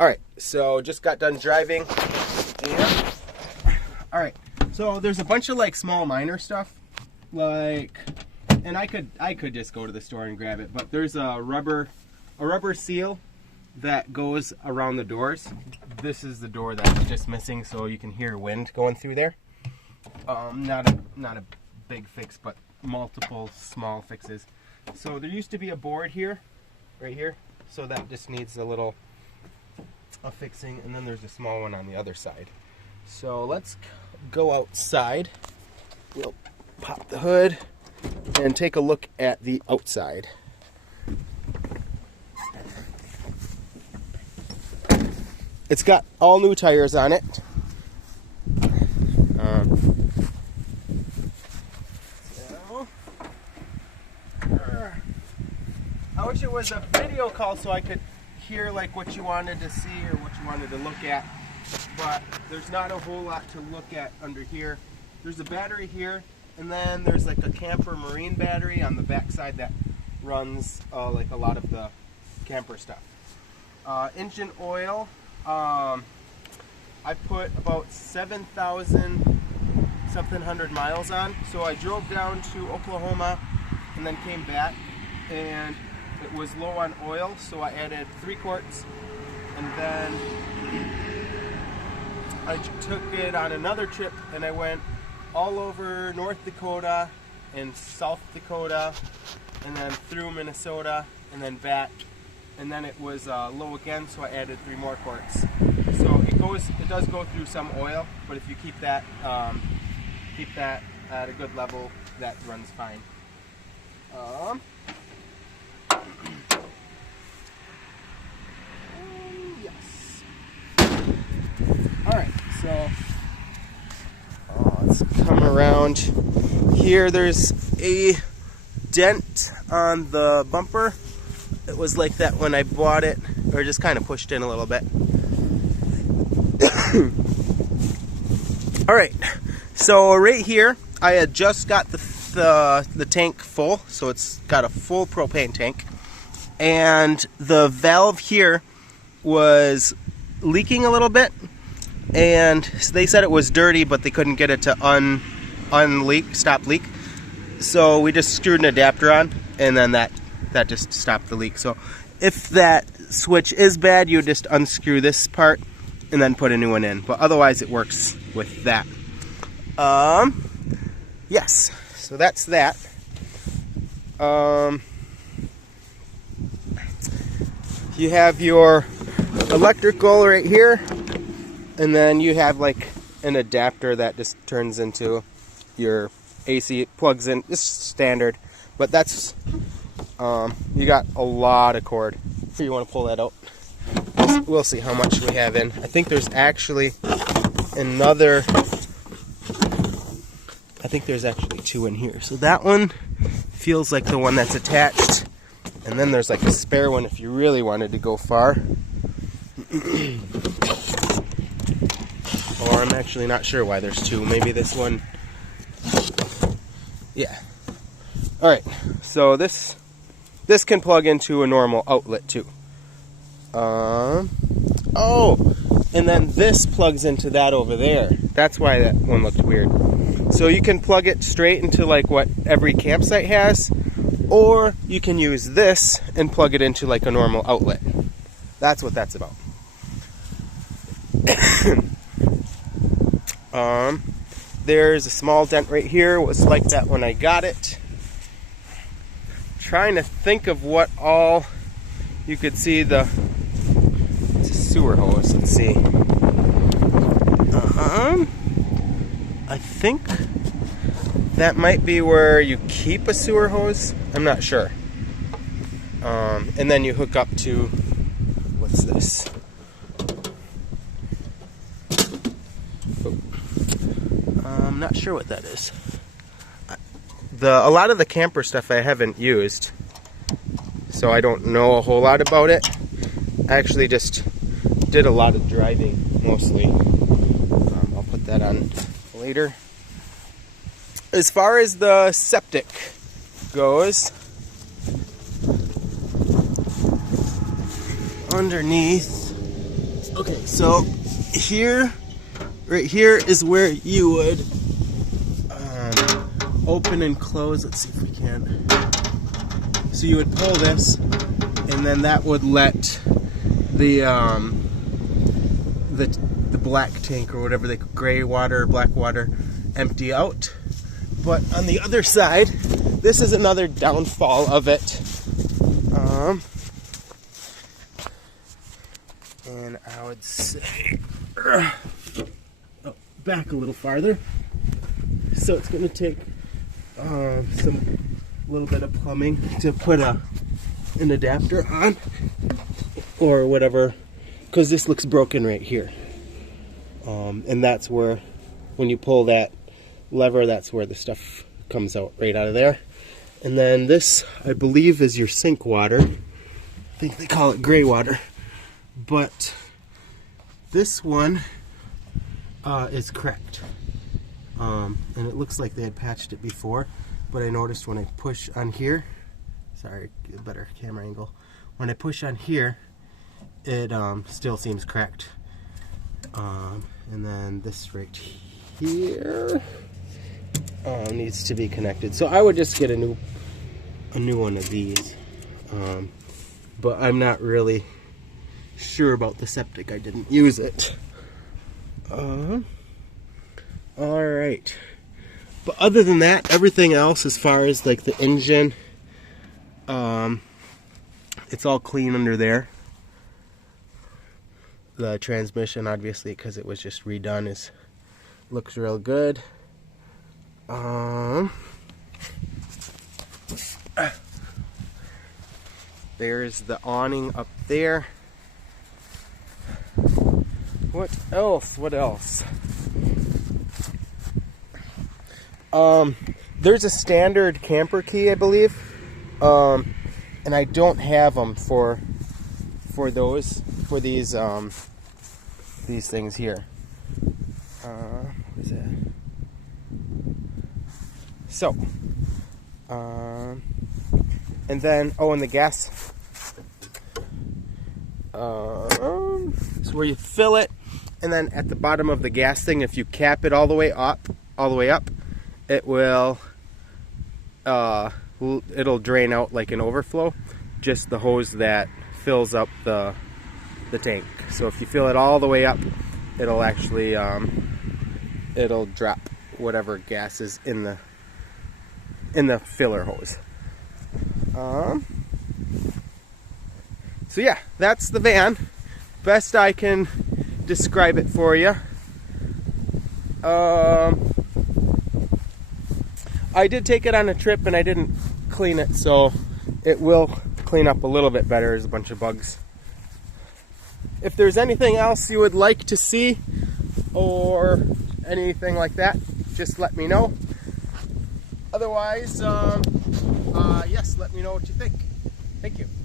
Alright, so just got done driving. And alright, so there's a bunch of like small minor stuff. Like, and I could just go to the store and grab it, but there's a rubber seal that goes around the doors. This is the door that's just missing, so you can hear wind going through there. Not a big fix, but multiple small fixes. So there used to be a board here, right here, so that just needs a fixing, and then there's a small one on the other side. So let's go outside. We'll pop the hood and take a look at the outside. It's got all new tires on it. I wish it was a video call so I could hear like what you wanted to see or what you wanted to look at, but there's not a whole lot to look at under here. There's a battery here, and then there's like a camper marine battery on the back side that runs like a lot of the camper stuff. Engine oil, I put about 7,000 something hundred miles on, so I drove down to Oklahoma and then came back, and it was low on oil, so I added 3 quarts, and then I took it on another trip and I went all over North Dakota and South Dakota and then through Minnesota and then back, and then it was low again, so I added 3 more quarts. So it does go through some oil, but if you keep that at a good level, that runs fine. Yes. Alright, so let's come around here. There's a dent on the bumper. It was like that when I bought it, or just kind of pushed in a little bit. Alright, so right here I had just got the tank full, so it's got a full propane tank, and the valve here was leaking a little bit, and they said it was dirty, but they couldn't get it to stop leak. So we just screwed an adapter on, and then that just stopped the leak. So if that switch is bad, you just unscrew this part and then put a new one in, but otherwise it works with that. Yes, so that's that. You have your electrical right here, and then you have like an adapter that just turns into your AC. It plugs in. It's standard, but that's you got a lot of cord. Here, you want to pull that out? We'll see how much we have in. I think there's actually another. I think there's actually 2 in here. So that one feels like the one that's attached, and then there's like a spare one if you really wanted to go far. Or I'm actually not sure why there's 2. Maybe this one. Yeah. Alright, so this can plug into a normal outlet too. Oh, and then this plugs into that over there. That's why that one looked weird. So you can plug it straight into like what every campsite has, or you can use this and plug it into like a normal outlet. That's what that's about. There's a small dent right here. It was like that when I got it. Trying to think of what all you could see. It's a sewer hose. Let's see. I think that might be where you keep a sewer hose. I'm not sure. And then you hook up to, what's this? I'm not sure what that is. A lot of the camper stuff I haven't used, so I don't know a whole lot about it. I actually just did a lot of driving, mostly. I'll put that on later. As far as the septic goes, underneath Okay, so here, right here is where you would open and close. Let's see if we can. So you would pull this, and then that would let the black tank or whatever, the gray water or black water, empty out. But on the other side, this is another downfall of it. And I would say, back a little farther. So it's going to take some little bit of plumbing to put an adapter on or whatever, because this looks broken right here. And that's where, when you pull that lever, that's where the stuff comes out, right out of there. And then this, I believe, is your sink water. I think they call it gray water. But this one is cracked. And it looks like they had patched it before, but I noticed when I push on here, sorry, better camera angle. When I push on here, it still seems cracked. And then this right here needs to be connected. So I would just get a new one of these. But I'm not really sure about the septic. I didn't use it. Alright. But other than that, everything else as far as like the engine, it's all clean under there. The transmission, obviously, because it was just redone, looks real good. There's the awning up there. What else? What else? There's a standard camper key, I believe, and I don't have them for these things here. What is that? So, and then and the gas. Is where you fill it, and then at the bottom of the gas thing, if you cap it all the way up, it will it'll drain out like an overflow, just the hose that fills up the tank. So if you fill it all the way up, it'll actually it'll drop whatever gas is in the filler hose. So yeah, that's the van. Best I can describe it for you. I did take it on a trip and I didn't clean it, so it will clean up a little bit better. There's a bunch of bugs. If there's anything else you would like to see or anything like that, just let me know. Otherwise, yes, let me know what you think. Thank you.